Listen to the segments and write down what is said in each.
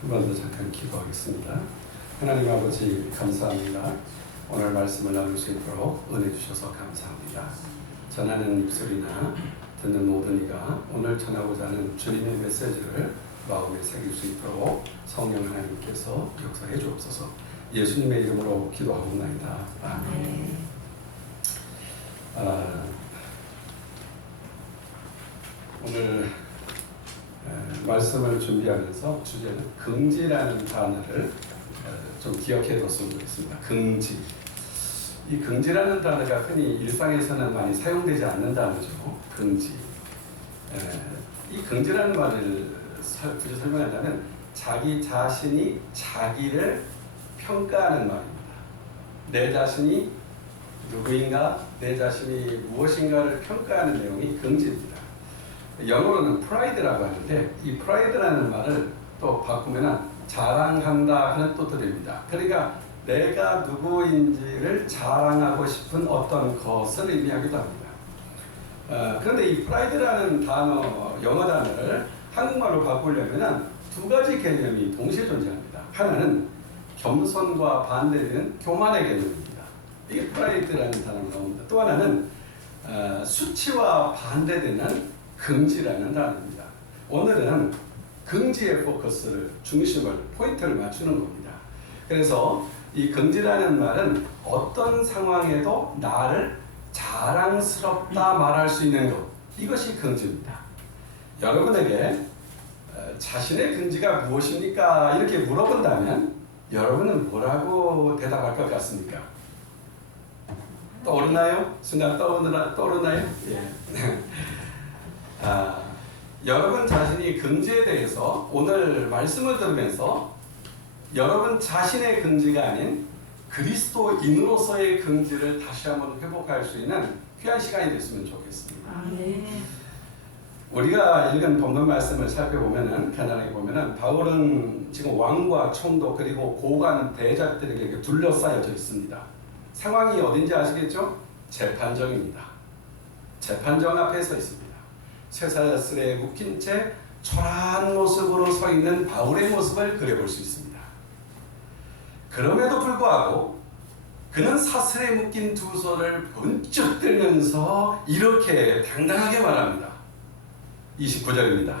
한 번 더 잠깐 기도하겠습니다. 하나님 아버지 감사합니다. 오늘 말씀을 나눌 수 있도록 은혜 주셔서 감사합니다. 전하는 입술이나 듣는 모든 이가 오늘 전하고자 하는 주님의 메시지를 마음에 새길 수 있도록 성령 하나님께서 역사해 주옵소서. 예수님의 이름으로 기도하옵나이다. 아멘. 오늘 말씀을 준비하면서 주제는 긍지라는 단어를 좀 기억해 뒀으면 좋겠습니다. 긍지. 이 긍지라는 단어가 흔히 일상에서는 많이 사용되지 않는 단어죠. 긍지. 이 긍지라는 말을 굳이 설명한다면 자기 자신이 자기를 평가하는 말입니다. 내 자신이 누구인가, 내 자신이 무엇인가를 평가하는 내용이 긍지입니다. 영어로는 pride라고 하는데 이 pride라는 말을 또 바꾸면 자랑한다 하는 뜻도 됩니다. 그러니까 내가 누구인지를 자랑하고 싶은 어떤 것을 의미하기도 합니다. 그런데 이 pride라는 단어, 영어 단어를 한국말로 바꾸려면 두 가지 개념이 동시에 존재합니다. 하나는 겸손과 반대되는 교만의 개념입니다. 이게 pride라는 단어가 나옵니다. 또 하나는 수치와 반대되는 긍지라는 단어입니다. 오늘은 긍지의 포커스를, 중심을, 포인트를 맞추는 겁니다. 그래서 이 긍지라는 말은 어떤 상황에도 나를 자랑스럽다 말할 수 있는 것, 이것이 긍지입니다. 여러분에게 자신의 긍지가 무엇입니까? 이렇게 물어본다면 여러분은 뭐라고 대답할 것 같습니까? 떠오르나요? 순간 떠오르나요? 예. 여러분 자신이 긍지에 대해서 오늘 말씀을 들으면서 여러분 자신의 긍지가 아닌 그리스도인으로서의 긍지를 다시 한번 회복할 수 있는 귀한 시간이 됐으면 좋겠습니다. 네. 우리가 읽은 본문 말씀을 살펴보면은 간단하게 보면은 바울은 지금 왕과 총독 그리고 고관 대작들에게 둘러싸여져 있습니다. 상황이 어딘지 아시겠죠? 재판정입니다. 재판정 앞에 서 있습니다. 쇠사슬에 묶인 채 초라한 모습으로 서 있는 바울의 모습을 그려볼 수 있습니다. 그럼에도 불구하고 그는 사슬에 묶인 두 손을 번쩍 들면서 이렇게 당당하게 말합니다. 29절입니다.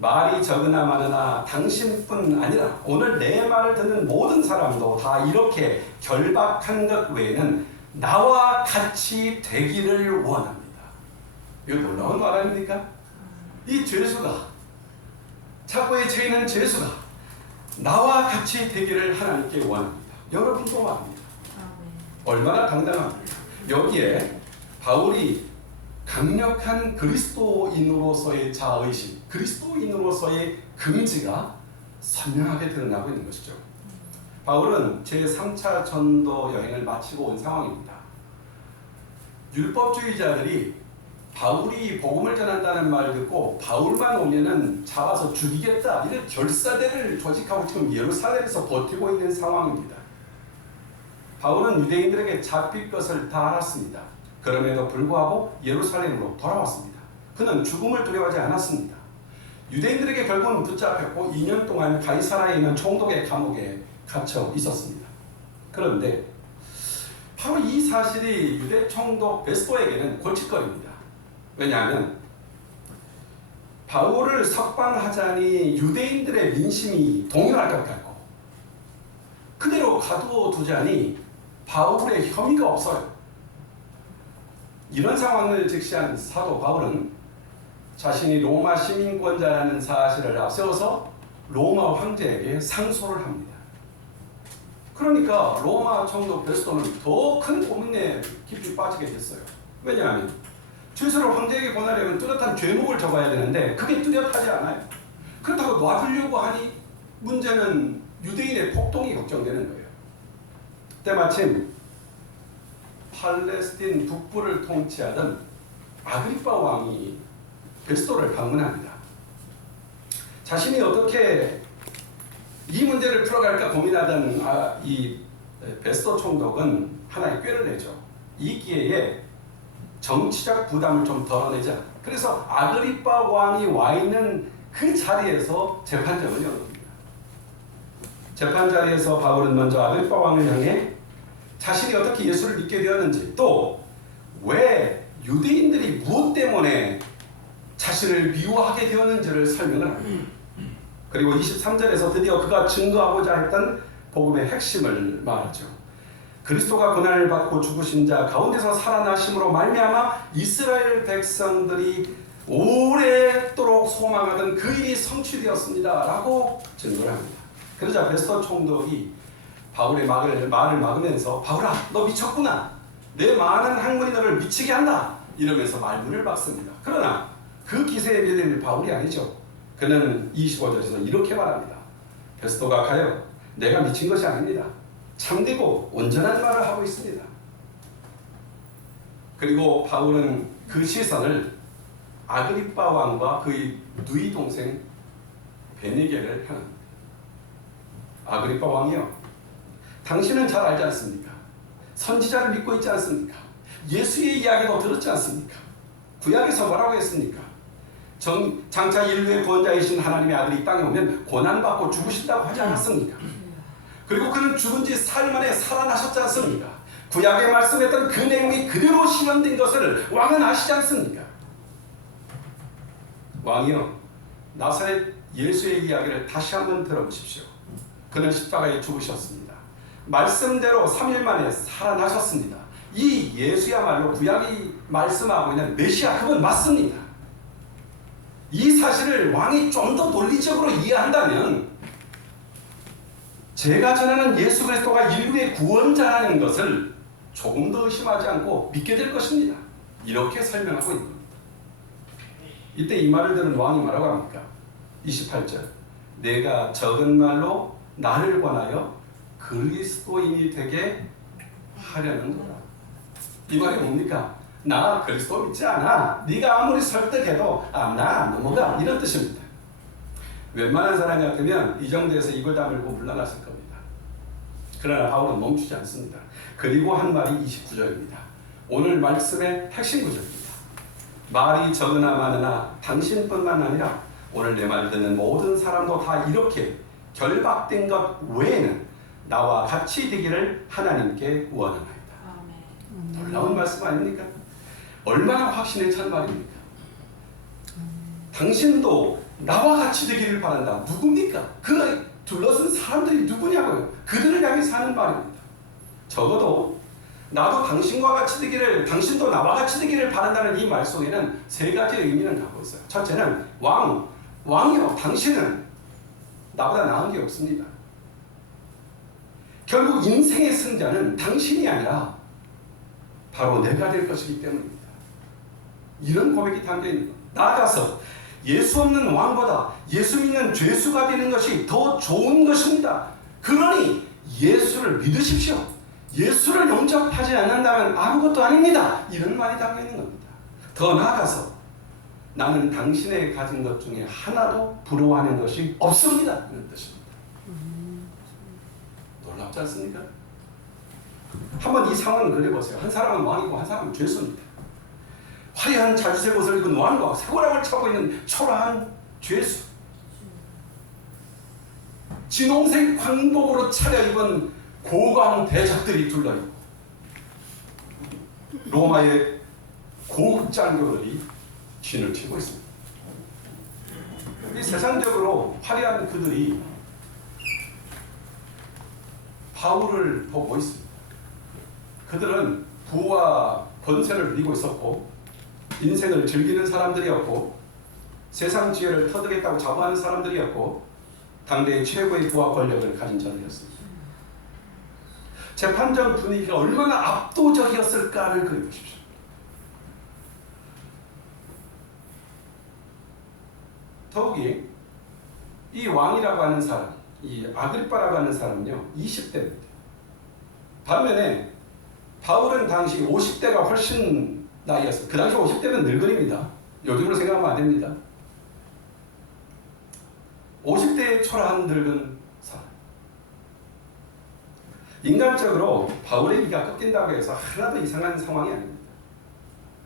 말이 적으나 많으나 당신뿐 아니라 오늘 내 말을 듣는 모든 사람도 다 이렇게 결박한 것 외에는 나와 같이 되기를 원합니다. 이거 놀라운 말 아닙니까? 이 죄수가, 착고에 처해있는 죄수가 나와 같이 되기를 하나님께 원합니다. 여러분도 말합니다. 얼마나 당당합니까? 여기에 바울이 강력한 그리스도인으로서의 자의식, 그리스도인으로서의 긍지가 선명하게 드러나고 있는 것이죠. 바울은 제3차 전도 여행을 마치고 온 상황입니다. 율법주의자들이 바울이 복음을 전한다는 말을 듣고 바울만 오면은 잡아서 죽이겠다, 이런 결사대를 조직하고 지금 예루살렘에서 버티고 있는 상황입니다. 바울은 유대인들에게 잡힐 것을 다 알았습니다. 그럼에도 불구하고 예루살렘으로 돌아왔습니다. 그는 죽음을 두려워하지 않았습니다. 유대인들에게 결국은 붙잡혔고 2년 동안 가이사라에 있는 총독의 감옥에 갇혀 있었습니다. 그런데 바로 이 사실이 유대 총독 베스토에게는 골칫거리입니다. 왜냐하면 바울을 석방하자니 유대인들의 민심이 동요할 것 같고 그대로 가두어두자니 바울의 혐의가 없어요. 이런 상황을 직시한 사도 바울은 자신이 로마 시민권자라는 사실을 앞세워서 로마 황제에게 상소를 합니다. 그러니까 로마 총독 베스토는 더 큰 고민에 깊이 빠지게 됐어요. 왜냐하면 죄수를 황제에게 권하려면 뚜렷한 죄목을 적어야 되는데 그게 뚜렷하지 않아요. 그렇다고 놔두려고 하니 문제는 유대인의 폭동이 걱정되는 거예요. 때마침 팔레스틴 북부를 통치하던 아그리파 왕이 베스토를 방문합니다. 자신이 어떻게 이 문제를 풀어갈까 고민하던 이 베스토 총독은 하나의 꾀를 내죠. 이 기회에 정치적 부담을 좀 덜어내자. 그래서 아그리파 왕이 와 있는 그 자리에서 재판정을 열어줍니다. 재판 자리에서 바울은 먼저 아그리파 왕을 향해 자신이 어떻게 예수를 믿게 되었는지, 또 왜 유대인들이 무엇 때문에 자신을 미워하게 되었는지를 설명을 합니다. 그리고 23절에서 드디어 그가 증거하고자 했던 복음의 핵심을 말하죠. 그리스도가 고난을 받고 죽으신 자 가운데서 살아나심으로 말미암아 이스라엘 백성들이 오랫도록 소망하던 그 일이 성취되었습니다 라고 증거를 합니다. 그러자 베스터 총독이 바울의 말을 막으면서 바울아, 너 미쳤구나. 내 많은 학문이 너를 미치게 한다. 이러면서 말문을 박습니다. 그러나 그 기세에 밀릴 바울이 아니죠. 그는 25절에서 이렇게 말합니다. 베스토가 가요. 내가 미친 것이 아닙니다. 참되고 온전한 말을 하고 있습니다. 그리고 바울은 그 시선을 아그리파 왕과 그의 누이 동생 베니게를 향합니다. 아그리파 왕이요, 당신은 잘 알지 않습니까? 선지자를 믿고 있지 않습니까? 예수의 이야기도 들었지 않습니까? 구약에서 뭐라고 했습니까? 장차 인류의 구원자이신 하나님의 아들이 이 땅에 오면 고난받고 죽으신다고 하지 않았습니까? 그리고 그는 죽은 지 사흘 만에 살아나셨지 않습니까? 구약에 말씀했던 그 내용이 그대로 실현된 것을 왕은 아시지 않습니까? 왕이요, 나사렛 예수의 이야기를 다시 한번 들어보십시오. 그는 십자가에 죽으셨습니다. 말씀대로 3일 만에 살아나셨습니다. 이 예수야말로 구약이 말씀하고 있는 메시아, 그건 맞습니다. 이 사실을 왕이 좀 더 논리적으로 이해한다면 제가 전하는 예수 그리스도가 인류의 구원자라는 것을 조금 더 의심하지 않고 믿게 될 것입니다. 이렇게 설명하고 있는 겁니다. 이때 이 말을 들은 왕이 뭐라고 합니까? 28절, 내가 적은 말로 나를 권하여 그리스도인이 되게 하려는 거다. 이 말이 뭡니까? 나 그리스도 믿지 않아. 네가 아무리 설득해도 나 안 넘어가. 이런 뜻입니다. 웬만한 사람 같으면 이 정도에서 입을 다물고 물러났을 겁니다. 그러나 바울은 멈추지 않습니다. 그리고 한 말이 29절입니다. 오늘 말씀의 핵심 구절입니다. 말이 적으나 많으나 당신뿐만 아니라 오늘 내 말을 듣는 모든 사람도 다 이렇게 결박된 것 외에는 나와 같이 되기를 하나님께 원하나이다. 놀라운 말씀 아닙니까? 얼마나 확신에 찬 말입니까? 당신도 나와 같이 되기를 바란다. 누굽니까? 그 둘러쓴 사람들이 누구냐고요? 그들을 향해 사는 말입니다. 적어도 나도 당신과 같이 되기를, 당신도 나와 같이 되기를 바란다는 이 말 속에는 세 가지 의미를 갖고 있어요. 첫째는 왕이요, 당신은 나보다 나은 게 없습니다. 결국 인생의 승자는 당신이 아니라 바로 내가 될 것이기 때문입니다. 이런 고백이 담겨있는 겁니다. 나아가서 예수 없는 왕보다 예수 믿는 죄수가 되는 것이 더 좋은 것입니다. 그러니 예수를 믿으십시오. 예수를 영접하지 않는다면 아무것도 아닙니다. 이런 말이 담겨있는 겁니다. 더 나아가서 나는 당신의 가진 것 중에 하나도 부러워하는 것이 없습니다. 이런 뜻입니다. 놀랍지 않습니까? 한번 이 상황을 그려보세요. 한 사람은 왕이고 한 사람은 죄수입니다. 화려한 자주색 옷을 입은 왕과 쇠고랑을 차고 있는 초라한 죄수, 진홍색 광복으로 차려입은 고관 대적들이 둘러있고 로마의 고급 장교들이 진을 치고 있습니다. 이 세상적으로 화려한 그들이 바울을 보고 있습니다. 그들은 부와 권세를 누리고 있었고 인생을 즐기는 사람들이었고 세상 지혜를 터득했다고 자부하는 사람들이었고 당대의 최고의 부와 권력을 가진 자들이었습니다. 재판정 분위기가 얼마나 압도적이었을까를 그려보십시오. 더욱이 이 왕이라고 하는 사람, 이 아그리파라고 하는 사람은요 20대입니다. 반면에 바울은 당시 50대가 훨씬 나이였어요. 그 당시 50대는 늙은입니다. 요즘으로 생각하면 안 됩니다. 50대의 초라한 늙은 사람. 인간적으로 바울의 기가 꺾인다고 해서 하나도 이상한 상황이 아닙니다.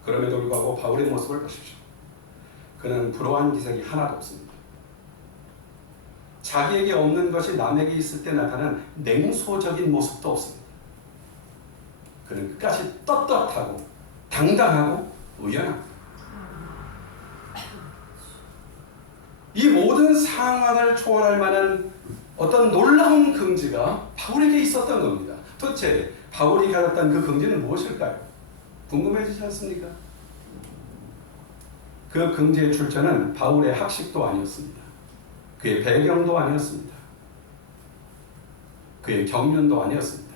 그럼에도 불구하고 바울의 모습을 보십시오. 그는 불우한 기색이 하나도 없습니다. 자기에게 없는 것이 남에게 있을 때 나타나는 냉소적인 모습도 없습니다. 그는 끝까지 떳떳하고 당당하고 의연합니다. 이 모든 상황을 초월할 만한 어떤 놀라운 긍지가 바울에게 있었던 겁니다. 도대체 바울이 가졌던 그 긍지는 무엇일까요? 궁금해지지 않습니까? 그 긍지의 출처는 바울의 학식도 아니었습니다. 그의 배경도 아니었습니다. 그의 경륜도 아니었습니다.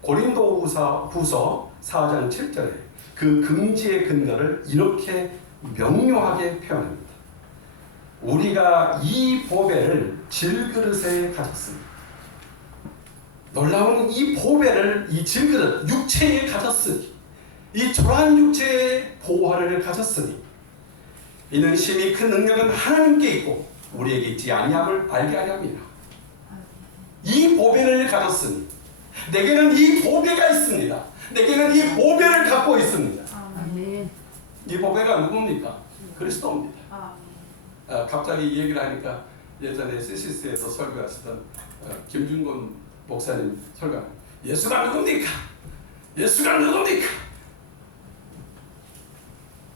고린도후서 4장 7절에 그 긍지의 근거를 이렇게 명료하게 표현합니다. 우리가 이 보배를 질그릇에 가졌습니다. 놀라운 이 보배를 이 질그릇 육체에 가졌으니, 이 초라한 육체의 보화를 가졌으니, 이는 심히 큰 능력은 하나님께 있고 우리에게 있지 아니함을 알게 하려 함이라. 이 보배를 가졌으니, 내게는 이 보배가 있습니다. 내게는 이 보배를 갖고 있습니다. 아멘. 이 보배가 누굽니까? 그리스도입니다. 갑자기 이 얘기를 하니까 예전에 CCC에서 설교하시던 김준곤 목사님 설교, 예수가 누굽니까? 예수가 누굽니까?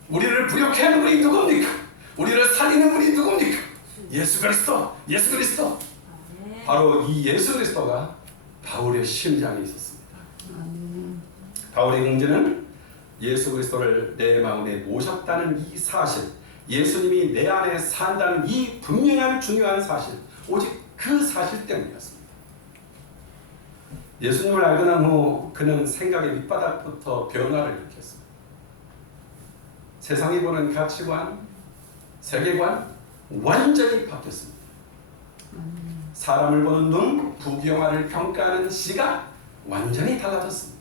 우리를 부욕해 하는 분이 누굽니까? 우리를 살리는 분이 누굽니까? 예수 그리스도, 예수 그리스도. 바로 이 예수 그리스도가 바울의 심장에 있었습니다. 바울의 긍지는 예수 그리스도를 내 마음에 모셨다는 이 사실, 예수님이 내 안에 산다는 이 분명한 중요한 사실, 오직 그 사실 때문이었습니다. 예수님을 알고 난 후 그는 생각의 밑바닥부터 변화를 일으켰습니다. 세상이 보는 가치관, 세계관 완전히 바뀌었습니다. 사람을 보는 눈, 부귀영화를 평가하는 시각 완전히 달라졌습니다.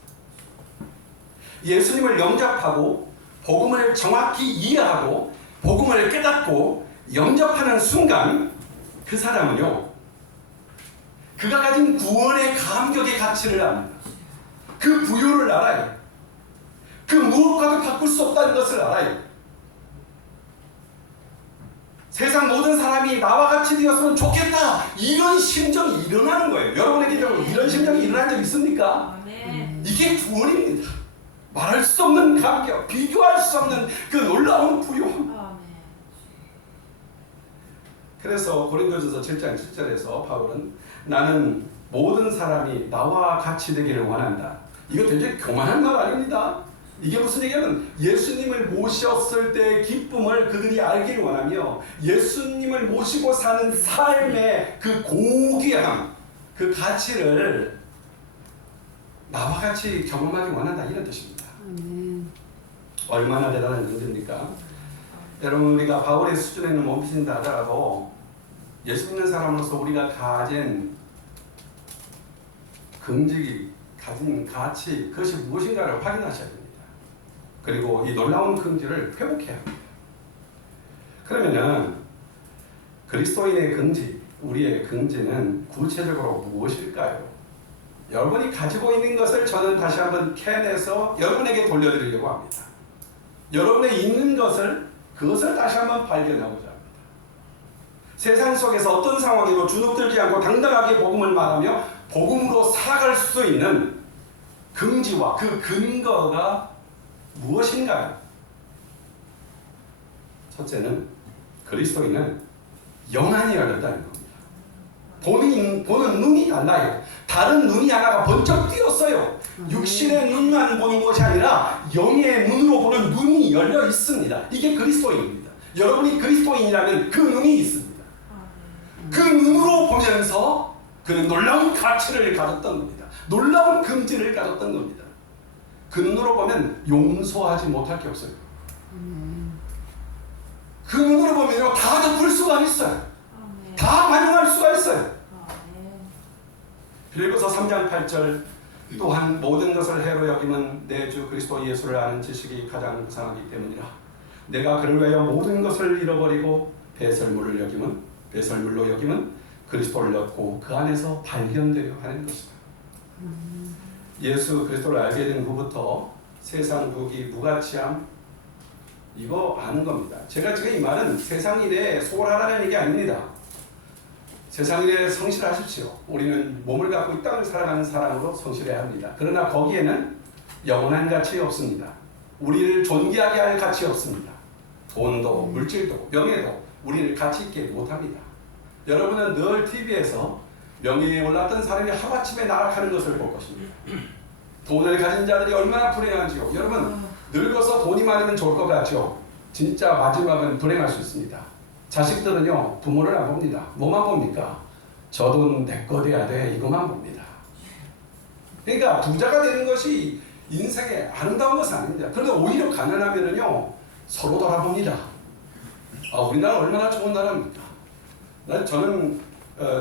예수님을 영접하고 복음을 정확히 이해하고 복음을 깨닫고 영접하는 순간 그 사람은요, 그가 가진 구원의 감격의 가치를 압니다. 그 부유를 알아요. 그 무엇과도 바꿀 수 없다는 것을 알아요. 세상 모든 사람이 나와 같이 되었으면 좋겠다, 이런 심정이 일어나는 거예요. 여러분에게 이런 심정이 일어난 적 있습니까? 이게 구원입니다. 말할 수 없는 감격, 비교할 수 없는 그 놀라운 부유함. 그래서 고린도전서 7장 7절에서 바울은 나는 모든 사람이 나와 같이 되기를 원한다. 이거 굉장히 교만한 말 아닙니다. 이게 무슨 얘기냐면 예수님을 모셨을 때의 기쁨을 그들이 알기를 원하며 예수님을 모시고 사는 삶의 그 고귀함, 그 가치를 나와 같이 경험하기 원한다, 이런 뜻입니다. 얼마나 대단한 존재입니까? 여러분, 우리가 바울의 수준에는 못 미친다 하더라도 예수 믿는 사람으로서 우리가 가진 긍지, 가진 가치, 그것이 무엇인가를 확인하셔야 됩니다. 그리고 이 놀라운 긍지를 회복해야 합니다. 그러면은 그리스도인의 긍지, 우리의 긍지는 구체적으로 무엇일까요? 여러분이 가지고 있는 것을 저는 다시 한번 캐내서 여러분에게 돌려드리려고 합니다. 여러분의 있는 것을, 그것을 다시 한번 발견하고자 합니다. 세상 속에서 어떤 상황에도 주눅들지 않고 당당하게 복음을 말하며 복음으로 살아갈 수 있는 긍지와 그 근거가 무엇인가요? 첫째는 그리스도인은 영안이 열렸다는 겁니다. 보는 눈이 달라요. 다른 눈이 하나가 번쩍 띄었어요. 육신의 눈만 보는 것이 아니라 영의 눈으로 보는 눈이 열려 있습니다. 이게 그리스도인입니다. 여러분이 그리스도인이라면 그 눈이 있습니다. 그 눈으로 보면서 그는 놀라운 가치를 가졌던 겁니다. 놀라운 긍지를 가졌던 겁니다. 그 눈으로 보면 용서하지 못할 게 없어요. 그 눈으로 보면요, 다 덮을 수가 있어요. 다 반영할 수가 있어요. 빌립보서 3장 8절, 또한 모든 것을 해로 여김은 내 주 그리스도 예수를 아는 지식이 가장 무상하기 때문이라. 내가 그를 위하여 모든 것을 잃어버리고 배설물로 여김은 그리스도를 얻고 그 안에서 발견되려 하는 것이다. 예수 그리스도를 알게 된 후부터 세상 부귀 무가치함 이거 아는 겁니다. 제가 지금 이 말은 세상 일에 소홀하라는 얘기 아닙니다. 세상 일에 성실하십시오. 우리는 몸을 갖고 이 땅을 살아가는 사람으로 성실해야 합니다. 그러나 거기에는 영원한 가치 없습니다. 우리를 존귀하게 할 가치 없습니다. 돈도 물질도 명예도 우리를 가치 있게 못합니다. 여러분은 늘 TV에서 명예에 올랐던 사람이 하루아침에 나락하는 것을 볼 것입니다. 돈을 가진 자들이 얼마나 불행한지요. 여러분 늙어서 돈이 많으면 좋을 것 같죠. 진짜 마지막은 불행할 수 있습니다. 자식들은요 부모를 안 봅니다. 뭐만 봅니까? 저 돈 내 거 돼야 돼 이것만 봅니다. 그러니까 부자가 되는 것이 인생의 아름다운 것은 아닙니다. 그런데 오히려 가난하면은요 서로 돌아봅니다. 우리나라 얼마나 좋은 나라입니까? 저는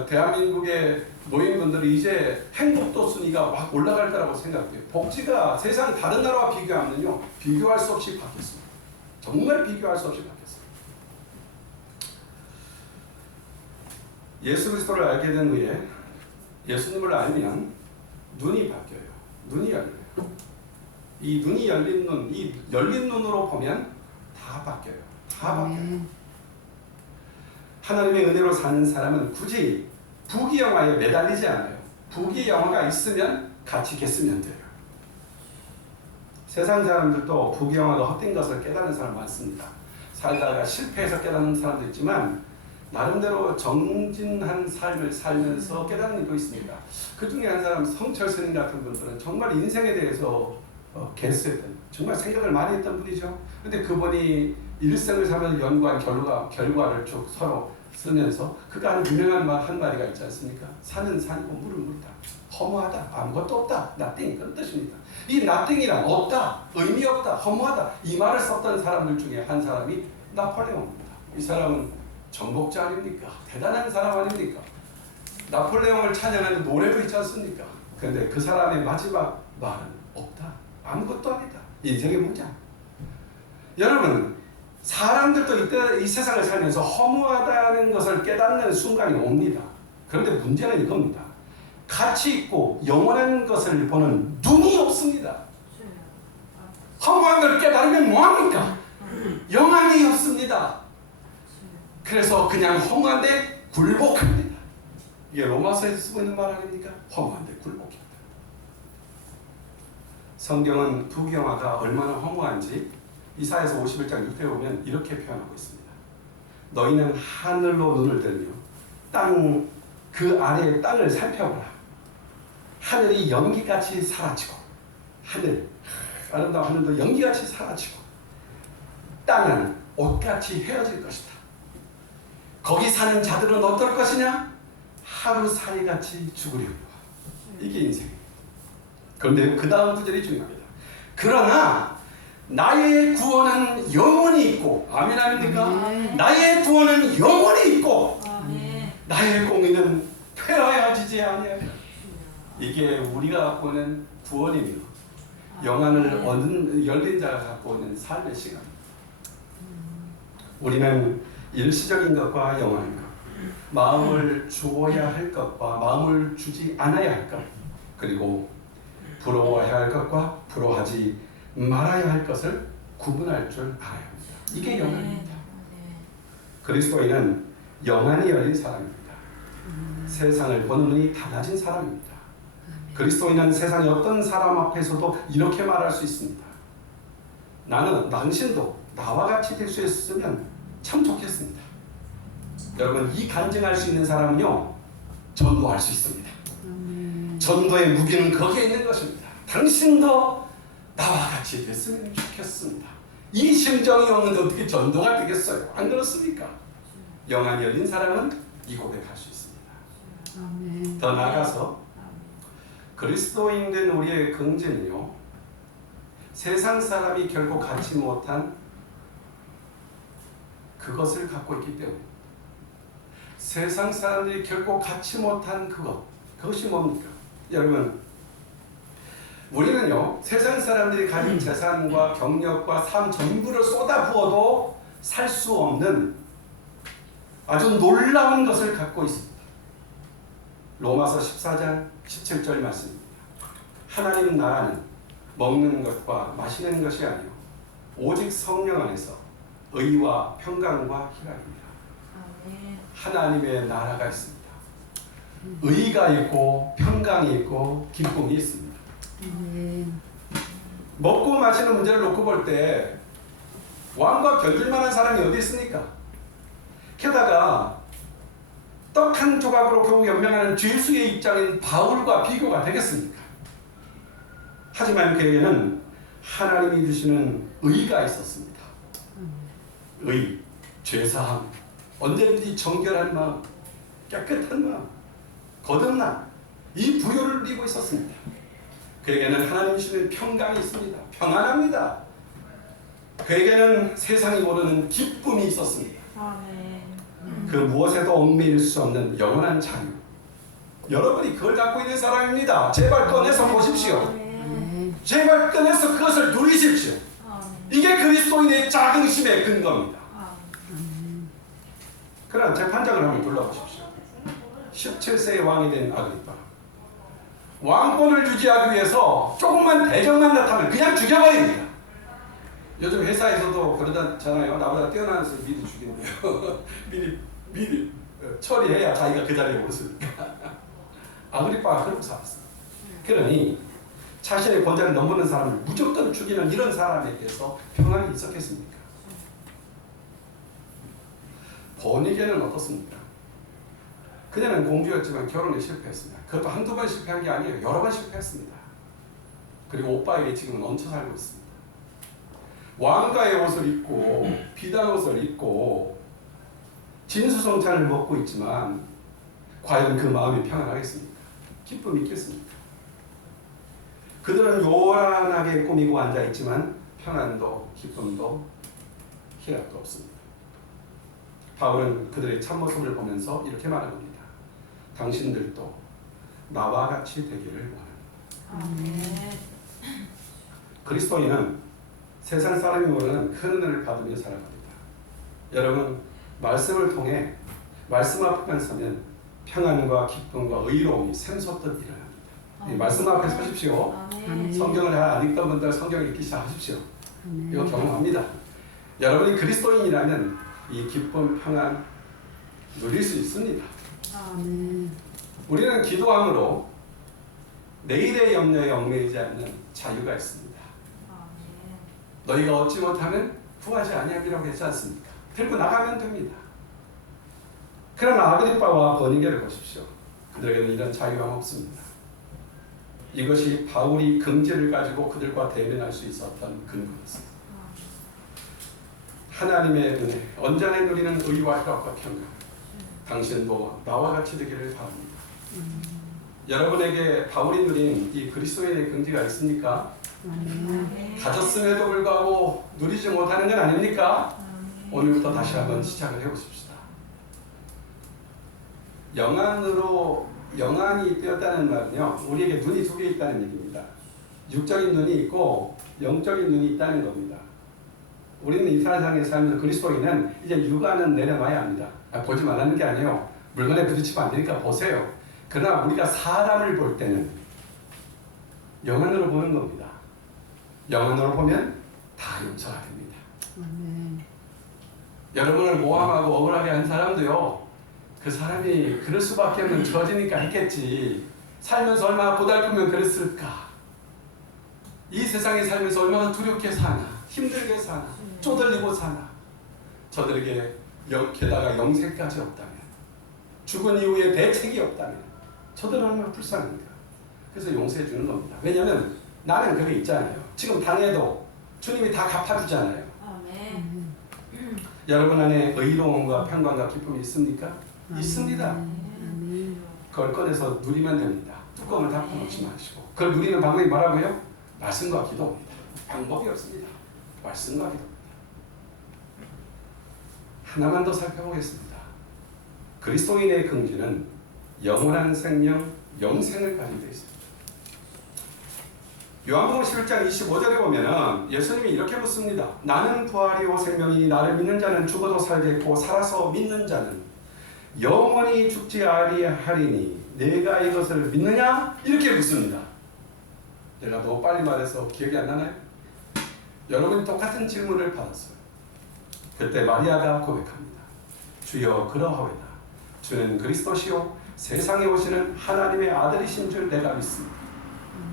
대한민국의 노인분들이 이제 행복도 순위가 막 올라갈 거라고 생각해요. 복지가 세상 다른 나라와 비교하면요 비교할 수 없이 바뀌었습니다. 정말 비교할 수 없이 바뀌었습니다. 예수 그리스도를 알게 된 후에 예수님을 알면 눈이 바뀌어요. 눈이 열려요. 이 눈이 열린 눈, 이 열린 눈으로 보면 다 바뀌어요. 다 바뀌어요. 하나님의 은혜로 사는 사람은 굳이 부귀영화에 매달리지 않아요. 부귀영화가 있으면 같이 겠으면 돼요. 세상 사람들도 부귀영화가 헛된 것을 깨닫는 사람 많습니다. 살다가 실패해서 깨닫는 사람도 있지만 나름대로 정진한 삶을 살면서 깨닫는 일도 있습니다. 그 중에 한 사람 성철 스님 같은 분들은 정말 인생에 대해서 개수했던 정말 생각을 많이 했던 분이죠. 근데 그분이 일생을 살면서 연구한 결과를 쭉 서로 쓰면서 그가 하는 유명한 말 한 마디가 있지 않습니까? 산은 산이고 물은 물이다. 허무하다. 아무것도 없다. nothing. 그런 뜻입니다. 이 nothing이란 없다. 의미 없다. 허무하다. 이 말을 썼던 사람들 중에 한 사람이 나폴레옹입니다. 이 사람은 정복자 아닙니까? 대단한 사람 아닙니까? 나폴레옹을 찬양하는 노래도 있지 않습니까? 그런데 그 사람의 마지막 말은 없다. 아무것도 아니다. 인생의 문장. 여러분 사람들도 이때 이 세상을 살면서 허무하다는 것을 깨닫는 순간이 옵니다. 그런데 문제는 이겁니다. 가치 있고 영원한 것을 보는 눈이 없습니다. 허무한 걸 깨달으면 뭐합니까? 영향이 없습니다. 그래서 그냥 허무한데 굴복합니다. 이게 로마서에서 쓰고 있는 말 아닙니까? 허무한데 굴복합니다. 성경은 부귀영화가 얼마나 허무한지 이사야서 51장 6절에 보면 이렇게 표현하고 있습니다. 너희는 하늘로 눈을 들며 땅 그 아래의 땅을 살펴보라. 하늘이 연기같이 사라지고 하늘 아름다운 하늘도 연기같이 사라지고 땅은 옷같이 헤어질 것이다. 거기 사는 자들은 어떨 것이냐? 하루살이같이 죽으려고. 이게 인생입니다. 그런데 그 다음 구절이 중요합니다. 그러나 나의 구원은 영원히 있고 아멘 아닙니까? 나의 구원은 영원히 있고 나의 공의는 폐하여지지 아니하리라. 이게 우리가 갖고 있는 구원이며 영안을 얻는 열린 자가 갖고 있는 삶의 시간입니다. 우리는 일시적인 것과 영원한 것, 마음을 주어야 할 것과 마음을 주지 않아야 할 것, 그리고 부러워야 할 것과 부러워하지 말아야 할 것을 구분할 줄 알아야 합니다. 이게 영안입니다. 그리스도인은 영안이 열린 사람입니다. 세상을 보는 눈이 달라진 사람입니다. 그리스도인은 세상의 어떤 사람 앞에서도 이렇게 말할 수 있습니다. 나는 당신도 나와 같이 될 수 있으면 참 좋겠습니다. 여러분 이 간증할 수 있는 사람은요 전도할 수 있습니다. 전도의 무기는 거기에 있는 것입니다. 당신도 나와 같이 됐으면 좋겠습니다. 이 심정이 없는데 어떻게 전도가 되겠어요? 안 그렇습니까? 영안이 열린 사람은 이 고백할 수 있습니다. 아멘. 더 나아가서 그리스도인 된 우리의 긍지는요 세상 사람이 결코 갖지 못한 그것을 갖고 있기 때문에 세상 사람들이 결코 갖지 못한 그것이 뭡니까? 여러분 우리는요 세상 사람들이 가진 재산과 경력과 삶 전부를 쏟아부어도 살 수 없는 아주 놀라운 것을 갖고 있습니다. 로마서 14장 17절 말씀입니다. 하나님 나라는 먹는 것과 마시는 것이 아니요 오직 성령 안에서 의와 평강과 희락입니다. 하나님의 나라가 있습니다. 의가 있고 평강이 있고 기쁨이 있습니다. 아멘. 먹고 마시는 문제를 놓고 볼 때 왕과 견줄 만한 사람이 어디 있습니까? 게다가 떡 한 조각으로 겨우 연명하는 죄수의 입장인 바울과 비교가 되겠습니까? 하지만 그에게는 하나님이 주시는 의가 있었습니다. 의, 죄사함, 언제든지 정결한 마음, 깨끗한 마음, 거듭남, 이 부요를 누리고 있었습니다. 그에게는 하나님이 주시는 평강이 있습니다. 평안합니다. 그에게는 세상이 모르는 기쁨이 있었습니다. 그 무엇에도 얽매일 수 없는 영원한 자유. 여러분이 그걸 갖고 있는 사람입니다. 제발 꺼내서 보십시오. 제발 꺼내서 그것을 누리십시오. 이게 그리스도인의 자긍심의 근거입니다. 그럼 재판장을 한번 둘러보십시오. 17세의 왕이 된 아그리파. 왕권을 유지하기 위해서 조금만 대적만 나타나면 그냥 죽여버립니다. 요즘 회사에서도 그러잖아요. 나보다 뛰어난 사람을 미리 죽인대요. 미리 처리해야 자기가 그 자리에 오르니까. 아그리파가 그렇게 살았어요. 그러니 자신의 권좌를 넘보는 사람을 무조건 죽이는 이런 사람에게서 평안이 있었겠습니까? 버니게는 어떻습니까? 그녀는 공주였지만 결혼에 실패했습니다. 그것도 한두 번 실패한 게 아니에요. 여러 번 실패했습니다. 그리고 오빠에게 지금은 얹혀 살고 있습니다. 왕가의 옷을 입고 비단 옷을 입고 진수성찬을 먹고 있지만 과연 그 마음이 평안하겠습니까? 기쁨이 있겠습니까? 그들은 요란하게 꾸미고 앉아있지만 평안도 기쁨도 희락도 없습니다. 바울은 그들의 참모습을 보면서 이렇게 말한 겁니다. 당신들도 나와 같이 되기를 원합니다. 그리스도인은 세상 사람이 모르는 큰 은혜를 받으며 살아갑니다. 여러분, 말씀을 통해 말씀 앞에만 서면 평안과 기쁨과 의로움이 샘솟듯 일어납니다. 이 말씀 앞에 서십시오. 성경을 잘 안 읽던 분들 성경 읽기 시작하십시오. 이거 경험합니다. 여러분이 그리스도인이라면 이 기쁨, 평안 누릴 수 있습니다. 우리는 기도함으로 내일의 염려에 얽매이지 않는 자유가 있습니다. 너희가 얻지 못하면 구하지 아니하기라고 했지 않습니까? 들고 나가면 됩니다. 그러나 아그리빠와 버니게를 보십시오. 그들에게는 이런 자유가 없습니다. 이것이 바울이 긍지를 가지고 그들과 대면할 수 있었던 근거였습니다. 하나님의 은혜, 언제나 누리는 의와 희락과 평강. 당신도 나와 같이 되기를 바랍니다. 여러분에게 바울이 누린 이 그리스도인의 긍지가 있습니까? 가졌음에도 불구하고 누리지 못하는 건 아닙니까? 오늘부터 다시 한번 시작을 해보십시다. 영안이 되었다는 말은요, 우리에게 눈이 두 개 있다는 얘기입니다. 육적인 눈이 있고 영적인 눈이 있다는 겁니다. 우리는 이 세상에 살면서 그리스도인은 이제 육안은 내려놔야 합니다. 보지 말라는 게 아니에요. 물건에 부딪히면 안 되니까 보세요. 그러나 우리가 사람을 볼 때는 영안으로 보는 겁니다. 영안으로 보면 다 용서가 됩니다. 여러분을 모함하고 억울하게 한 사람도요, 그 사람이 그럴 수밖에 없는 처지니까 했겠지. 살면서 얼마나 고달프면 그랬을까. 이 세상에 살면서 얼마나 두렵게 사나, 힘들게 사나, 쪼들리고 사나. 저들에게 게다가 영생까지 없다면, 죽은 이후에 대책이 없다면 저들은 얼마나 불쌍합니까? 그래서 용서해 주는 겁니다. 왜냐하면 나는 그게 있잖아요. 지금 당해도 주님이 다 갚아주잖아요. 여러분 안에 의로움과 평강과 기쁨이 있습니까? 있습니다. 그걸 꺼내서 누리면 됩니다. 뚜껑을 닫아놓지 마시고. 그걸 누리는 방법이 뭐라고요? 말씀과 기도입니다. 방법이 없습니다. 말씀과 기도입니다. 하나만 더 살펴보겠습니다. 그리스도인의 긍지는 영원한 생명, 영생을 가지고 있습니다. 요한복음 11장 25절에 보면은 예수님이 이렇게 묻습니다. 나는 부활이요 생명이니 나를 믿는 자는 죽어도 살겠고 살아서 믿는 자는 영원히 죽지 아니하리니 내가 이것을 믿느냐? 이렇게 묻습니다. 내가 너무 빨리 말해서 기억이 안 나나요? 여러분이 똑같은 질문을 받았어요. 그때 마리아가 고백합니다. 주여 그러하오이다. 주는 그리스도시요 세상에 오시는 하나님의 아들이신 줄 내가 믿습니다.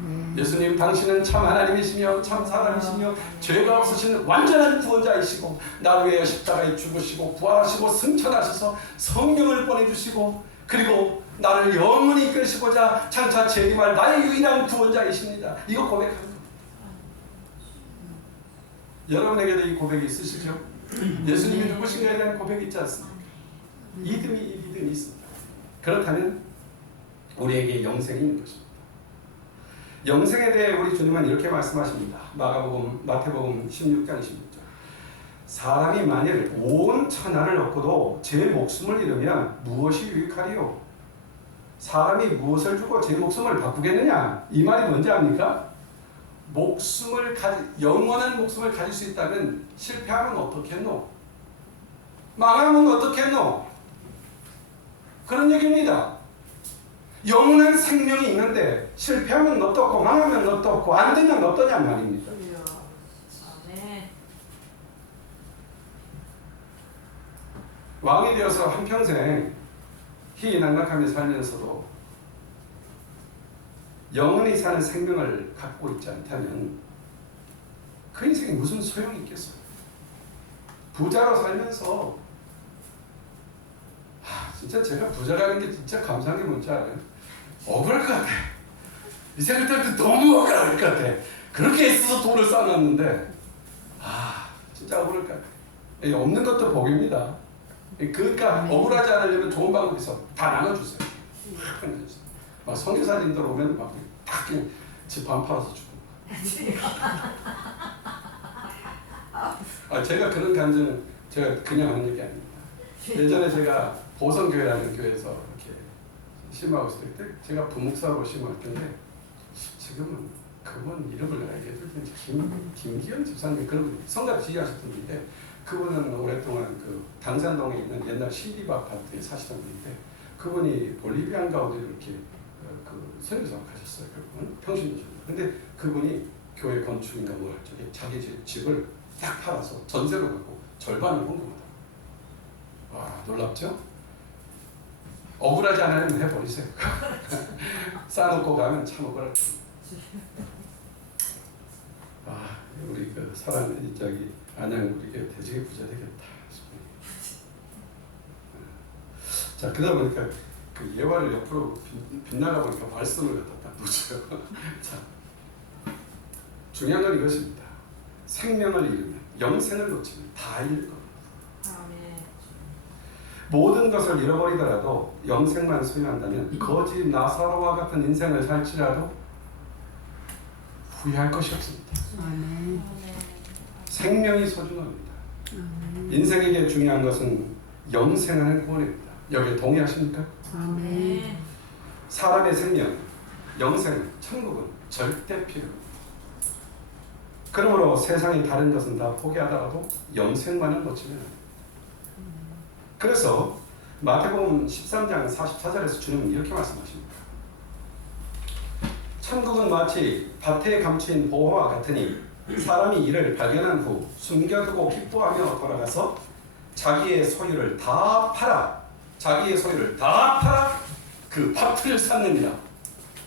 아멘. 예수님, 당신은 참 하나님이시며 참 사람이시며 죄가 없으신 완전한 구원자이시고 나를 위하여 십자가에 죽으시고 부활하시고 승천하셔서 성령을 보내주시고 그리고 나를 영원히 이끄시고자 장차 재림할 나의 유일한 구원자이십니다. 이거 고백하는 겁니다. 여러분에게도 이 고백이 있으시죠? 예수님이 누구신가에 대한 고백이 있지 않습니까? 이 믿음이 있습니다. 그렇다면 우리에게 영생이 있는 것입니다. 영생에 대해 우리 주님은 이렇게 말씀하십니다. 마태복음 16장 16절. 사람이 만일 온 천하를 얻고도 제 목숨을 잃으면 무엇이 유익하리요? 사람이 무엇을 주고 제 목숨을 바꾸겠느냐? 이 말이 뭔지 압니까? 영원한 목숨을 가질 수 있다면 실패하면 어떻겠노? 망하면 어떻겠노? 그런 얘기입니다. 영원한 생명이 있는데 실패하면 어떻고 망하면 어떻고 안 되면 어떠냐 말입니다. 왕이 되어서 한평생 희희낙낙하며 살면서도 영원히 사는 생명을 갖고 있지 않다면 그 인생이 무슨 소용이 있겠어요? 부자로 살면서 진짜 제가 부자라는 게 진짜 감사한 게 뭔지 알아요? 억울할 것 같아. 이 생각할 때 너무 억울할 것 같아. 그렇게 애써서 돈을 쌓아놨는데 진짜 억울할 것 같아. 없는 것도 복입니다. 그러니까 억울하지 않으려면 좋은 방법이 있어. 다 나눠주세요. 확 나눠주세요. 막 선교사님들 오면 막 딱 그냥 집 반 팔아서 주고. 제가 그런 감정은 제가 그냥 하는 얘기 아닙니다. 예전에 제가 보성교회라는 교회에서 이렇게 심하고 있을 때 제가 부목사로 심할 텐데 지금은 그분 이름을 내가 얘기해 줄 텐데 김기현 집사님 그런 분 성가 지휘하셨던 분인데 그분은 오랫동안 그 당산동에 있는 옛날 신비바 아파트에 사시던 분인데 그분이 볼리비안가 어디 이렇게 그 선교사 가셨어요. 그분 평신도셨어요. 근데 그분이 교회 건축인가 뭐 할 적에 자기 집을 딱 팔아서 전세로 갖고 절반을 헌금하더라고요. 와, 놀랍죠? 억울하지 않으면 해버리세요. 쌓아놓고 가면 참 억울할 겁니다. 우리 그 사랑하는 저기 안양 우리 교회 대중의 부자 되겠다 싶어요. 자, 그러다 보니까 그 예화를 옆으로 빗나가 보니까 말씀을 갖다 딱 놓죠. 자, 중요한 건 이것입니다. 생명을 잃으면, 영생을 놓치면 다 잃을 겁니다. 모든 것을 잃어버리더라도 영생만 소유한다면 거지 나사로와 같은 인생을 살지라도 후회할 것이 없습니다. 아멘. 생명이 소중합니다. 아멘. 인생에게 중요한 것은 영생하는 구원입니다. 여기에 동의하십니까? 아멘. 사람의 생명, 영생, 천국은 절대 필요합니다. 그러므로 세상의 다른 것은 다 포기하더라도 영생만은 놓치면 안 됩니다. 그래서 마태복음 13장 44절에서 주님은 이렇게 말씀하십니다. 천국은 마치 밭에 감추인 보화와 같으니 사람이 이를 발견한 후 숨겨두고 기뻐하며 돌아가서 자기의 소유를 다 팔아 그 밭을 샀느니라.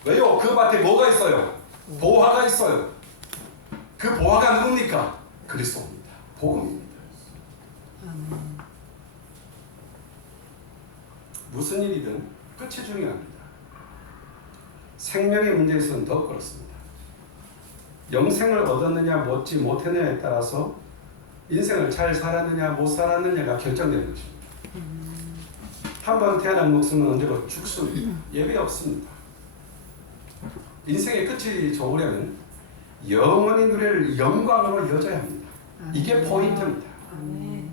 왜요? 그 밭에 뭐가 있어요? 보화가 있어요. 그 보화가 누굽니까? 그리스도입니다. 복음입니다. 아멘. 무슨 일이든 끝이 중요합니다. 생명의 문제에서는 더 그렇습니다. 영생을 얻었느냐 얻지 못했느냐에 따라서 인생을 잘 살았느냐 못 살았느냐가 결정되는 것입니다. 한 번 태어난 목숨은 언제고 죽습니다. 예외 없습니다. 인생의 끝이 좋으려면 영원히 누릴 영광으로 이어져야 합니다. 이게 포인트입니다. 아멘.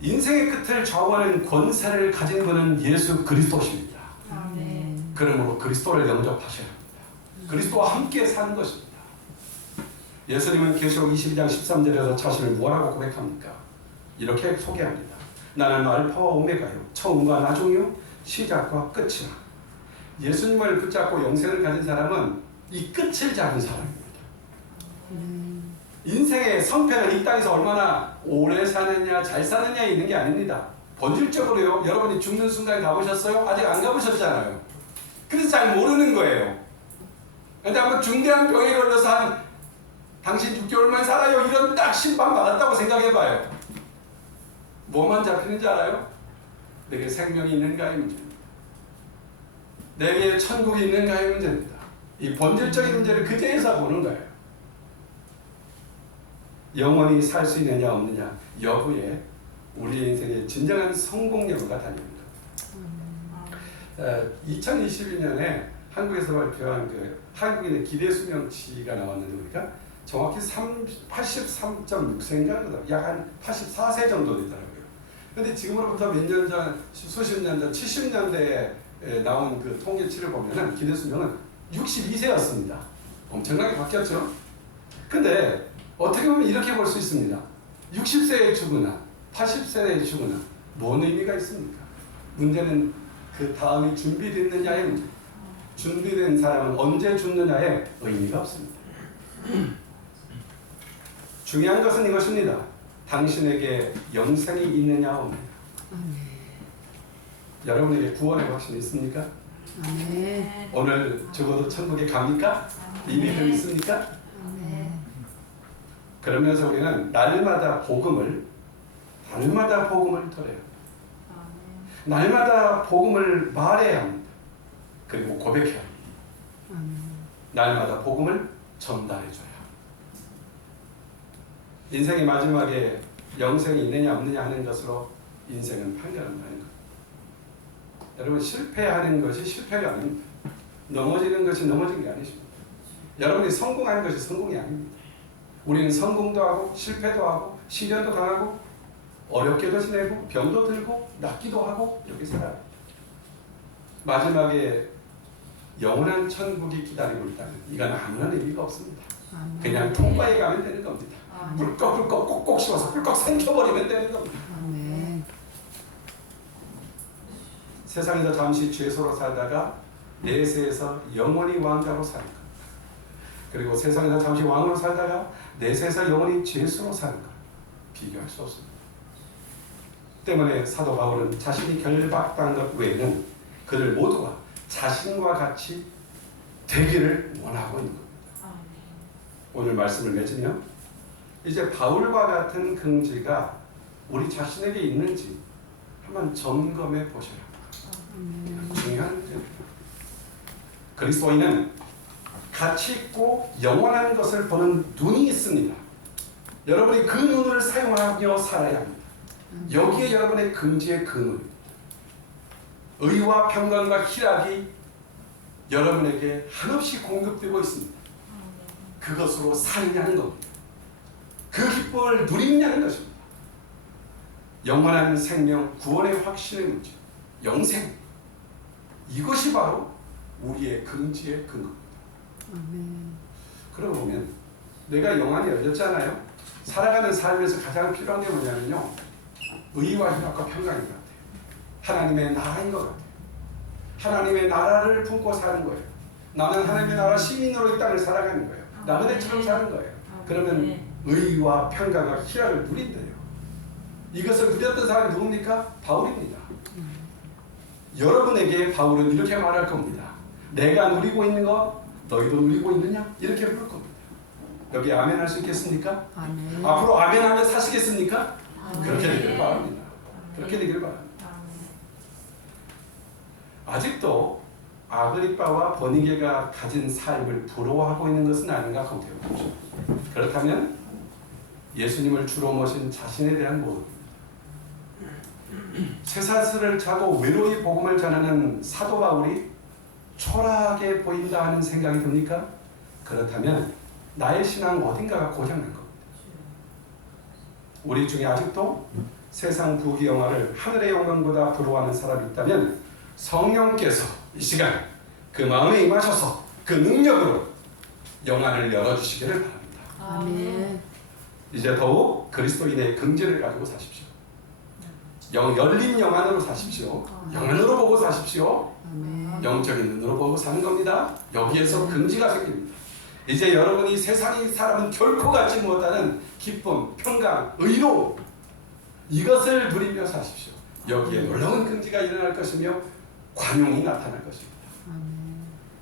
인생의 끝을 좌우하는 권세를 가진 분은 예수 그리스도십니다. 아멘. 그러므로 그리스도를 영접하셔야 합니다. 그리스도와 함께 사는 것입니다. 예수님은 계시록 22장 13절에서 자신을 뭐라고 고백합니까? 이렇게 소개합니다. 나는 알파와 오메가요, 처음과 나중이요, 시작과 끝이라. 예수님을 붙잡고 영생을 가진 사람은 이 끝을 잡은 사람입니다. 인생의 성패는 이 땅에서 얼마나 오래 사느냐 잘 사느냐에 있는 게 아닙니다. 본질적으로요. 여러분이 죽는 순간 가보셨어요? 아직 안 가보셨잖아요. 그래서 잘 모르는 거예요. 근데 한번 중대한 병에 걸려서 한 당신 6개월만 살아요. 이런 딱 심판 받았다고 생각해봐요. 뭐만 잡히는지 알아요? 내게 생명이 있는가의 문제입니다. 내게 천국이 있는가의 문제입니다. 이 본질적인 문제를 그제에서 보는 거예요. 영원히 살 수 있느냐 없느냐 여부에 우리 인생의 진정한 성공 여부가 달립니다. 2022년에 한국에서 발표한 그 한국인의 기대 수명치가 나왔는데 우리가 정확히 83.6세인가 약 한 84세 정도 되더라고요. 근데 지금으로부터 몇 년 전, 수십 년 전, 70년대에 나온 그 통계치를 보면은 기대 수명은 62세였습니다. 엄청나게 바뀌었죠. 근데 어떻게 보면 이렇게 볼 수 있습니다. 60세에 죽으나 80세에 죽으나 뭔 의미가 있습니까? 문제는 그 다음이 준비됐느냐의 문제. 준비된 사람은 언제 죽느냐에 의미가 없습니다. 중요한 것은 이것입니다. 당신에게 영생이 있느냐 없느냐. 여러분에게 구원의 확신이 있습니까? 오늘 적어도 천국에 갑니까? 이미 있습니까? 그러면서 우리는 날마다 복음을 들어요. 날마다 복음을 말해야 합니다. 그리고 고백해야 합니다. 날마다 복음을 전달해줘야 합니다. 인생의 마지막에 영생이 있느냐 없느냐 하는 것으로 인생은 판가름하는 겁니다. 여러분 실패하는 것이 실패가 아닙니다. 넘어지는 것이 넘어진 게 아니십니다. 여러분이 성공하는 것이 성공이 아닙니다. 우리는 성공도 하고 실패도 하고 시련도 당하고 어렵게도 지내고 병도 들고 낫기도 하고 이렇게 살아요. 마지막에 영원한 천국이 기다리고 있다면 이건 아무런 의미가 없습니다. 그냥 통과해 가면 되는 겁니다. 꿀꺽꿀꺽 꼭꼭 씹어서 꿀꺽 삼켜버리면 되는 겁니다. 세상에서 잠시 죄수로 살다가 내세에서 영원히 왕자로 사는 것. 그리고 세상에서 잠시 왕으로 살다가 내세에서 영원히 죄수로 사는 것. 비교할 수 없습니다. 때문에 사도 바울은 자신이 결박당한 것 외에는 그들 모두가 자신과 같이 되기를 원하고 있는 겁니다. 오늘 말씀을 맺으면 이제 바울과 같은 긍지가 우리 자신에게 있는지 한번 점검해 보셔야 합니다. 중요한 문제입니다. 그리스도인은 가치 있고 영원한 것을 보는 눈이 있습니다. 여러분이 그 눈을 사용하며 살아야 합니다. 여기에 여러분의 긍지의 근원입니다. 의와 평강과 희락이 여러분에게 한없이 공급되고 있습니다. 그것으로 살냐는 겁니다. 그 기쁨을 누리냐는 것입니다. 영원한 생명, 구원의 확신의 문제, 영생. 이것이 바로 우리의 긍지의 근거입니다. 그러고 보면 내가 영안이 열렸잖아요. 살아가는 삶에서 가장 필요한 게 뭐냐면요. 의와 희락과 평강인 것 같아요. 하나님의 나라인 것 같아요. 하나님의 나라를 품고 사는 거예요. 나는 하나님의 나라 시민으로 이 땅을 살아가는 거예요. 남의 애처럼 사는 거예요. 그러면 의와 평강과 희락을 누린대요. 이것을 누렸던 사람이 누굽니까? 바울입니다. 여러분에게 바울은 이렇게 말할 겁니다. 내가 누리고 있는 것 너희도 누리고 있느냐? 이렇게 부를 겁니다. 여기 아멘 할 수 있겠습니까? 아멘. 앞으로 아멘 하며 사시겠습니까? 그렇게 되기를 바랍니다. 그렇게 되기를 바랍니다. 아직도 아그리빠와 버니게가 가진 삶을 부러워하고 있는 것은 아닌가 검토해 보십시오. 그렇다면 예수님을 주로 모신 자신에 대한 모독입니다. 쇠사슬을 차고 외로이 복음을 전하는 사도 바울이 초라하게 보인다 하는 생각이 듭니까? 그렇다면 나의 신앙 어딘가가 고장난 겁니다. 우리 중에 아직도 세상 부귀영화를 하늘의 영광보다 부러워하는 사람이 있다면 성령께서 이 시간 그 마음에 임하셔서 그 능력으로 영안을 열어주시기를 바랍니다. 아멘. 이제 더욱 그리스도인의 긍지를 가지고 사십시오. 열린 영안으로 사십시오. 영안으로 보고 사십시오. 아멘. 영적인 눈으로 보고 사는 겁니다. 여기에서 긍지가 생깁니다. 이제 여러분이 세상의 사람은 결코 갖지 못하는 기쁨, 평강, 의로 이것을 누리며 사십시오. 여기에 놀라운 긍지가 일어날 것이며 관용이 나타날 것입니다. 아멘.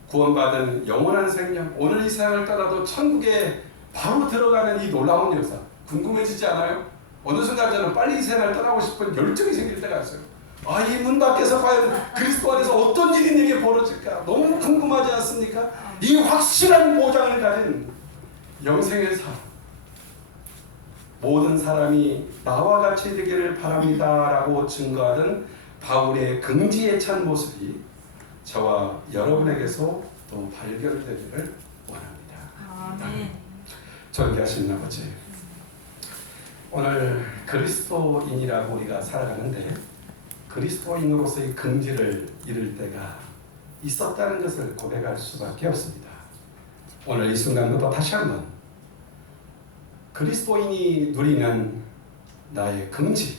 구원받은 영원한 생명, 오늘 이 세상을 떠나도 천국에 바로 들어가는 이 놀라운 역사 궁금해지지 않아요? 어느 순간 저는 빨리 이 세상을 떠나고 싶은 열정이 생길 때가 있어요. 아, 이 문 밖에서 과연 그리스도 안에서 어떤 일이 내게 벌어질까 너무 궁금하지 않습니까? 이 확실한 보장을 가진 영생의 삶, 모든 사람이 나와 같이 되기를 바랍니다 라고 증거하던 바울의 긍지에 찬 모습이 저와 여러분에게서 또 발견되기를 원합니다. 아멘. 존귀하신 아버지, 오늘 그리스도인이라고 우리가 살아가는데 그리스도인으로서의 긍지를 이룰 때가 있었다는 것을 고백할 수밖에 없습니다. 오늘 이 순간부터 다시 한번 그리스도인이 누리는 나의 긍지,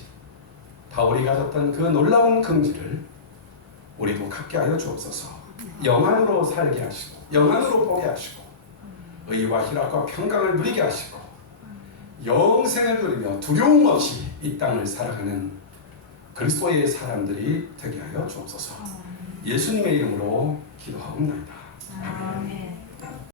바울이 가졌던 그 놀라운 긍지를 우리도 갖게 하여 주옵소서. 영안으로 살게 하시고 영안으로 보게 하시고 의와 희락과 평강을 누리게 하시고 영생을 누리며 두려움 없이 이 땅을 살아가는 그리스도의 사람들이 되게 하여 주옵소서. 예수님의 이름으로 기도하옵나이다. 아멘.